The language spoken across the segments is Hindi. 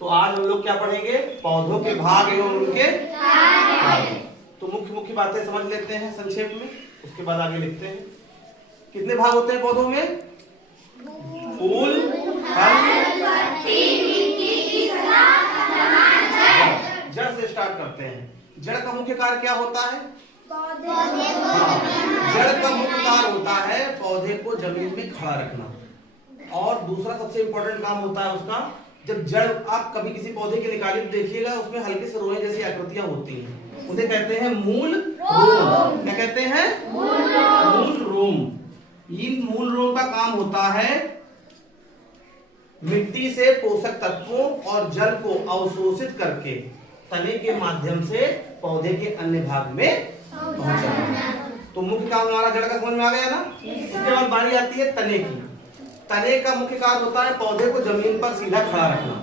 तो आज हम लोग क्या पढ़ेंगे? पौधों के भाग एवं उनके कार्य। तो मुख्य मुख्य बातें समझ लेते हैं संक्षेप में, उसके बाद आगे लिखते हैं। कितने भाग होते हैं पौधों में? फूल, फल, जड़ से स्टार्ट करते हैं। जड़ का मुख्य कार्य क्या होता है? जड़ का मुख्य कार्य होता है पौधे को जमीन में खड़ा रखना। और दूसरा सबसे इंपॉर्टेंट काम होता है उसका, जब जड़ आप कभी किसी पौधे की निकाली देखिएगा, उसमें हल्के से रोए जैसी आकृतियां होती हैं, उसे कहते हैं मूल रोम। क्या कहते हैं? मूल रोम। इन मूल रोम का काम होता है मिट्टी से पोषक तत्वों और जल को अवशोषित करके तने के माध्यम से पौधे के अन्य भाग में पहुंचाना। तो मुख्य काम हमारा जड़ का समझ में आ गया ना। इसके बाद बारी आती है तने की। तने का मुख्य कार्य होता है पौधे को जमीन पर सीधा खड़ा रखना।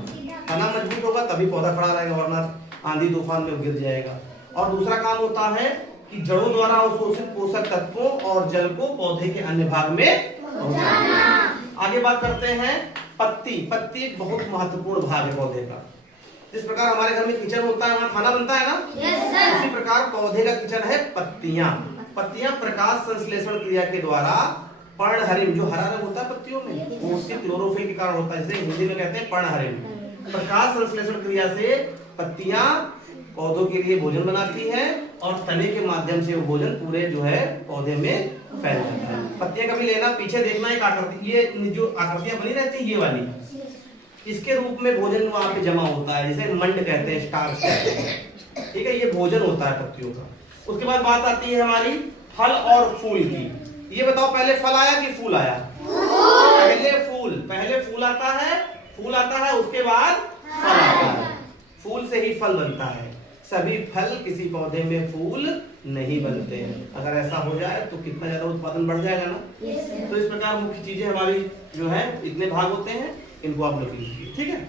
तना मजबूत होगा तभी पौधा खड़ा रहेगा, वरना आंधी तूफान में गिर जाएगा। और दूसरा काम होता है कि जड़ों द्वारा अवशोषित पोषक तत्वों और जल को पौधे के अन्य भाग में पहुंचाना। आगे बात करते हैं पत्ती। पत्ती एक बहुत महत्वपूर्ण भाग है पौधे का। जिस प्रकार हमारे घर में किचन होता है, वहाँ खाना बनता है ना, उसी प्रकार पौधे का किचन है पत्तियां। पत्तियां प्रकाश संश्लेषण क्रिया के द्वारा पर्णहरिम, जो हरा रंग होता है पत्तियों में, वो उसके क्लोरोफिल के कारण होता है, जिसे हिंदी में कहते हैं पर्णहरिम। प्रकाश संश्लेषण क्रिया से पत्तियां पौधों के लिए भोजन बनाती है और तने के माध्यम से वो भोजन पूरे जो है पौधे में फैल जाता है। पत्तियां कभी लेना, पीछे देखना एक आकृति, ये जो आकृतियां बनी रहती है ये वाली, इसके रूप में भोजन वहां पे जमा होता है, जिसे मंड कहते हैं, स्टार्च कहते हैं। ठीक है, ये भोजन होता है पत्तियों का। उसके बाद बात आती है हमारी फल और फूल की। ये बताओ पहले फल आया कि फूल आया? पहले फूल आता है, फूल आता है, उसके बाद फल आता है। फूल से ही फल बनता है। सभी फल किसी पौधे में फूल नहीं बनते हैं। अगर ऐसा हो जाए तो कितना ज्यादा उत्पादन बढ़ जाएगा ना। तो इस प्रकार मुख्य चीजें हमारी जो है इतने भाग होते हैं, इनको आप लोग लीजिए। ठीक है।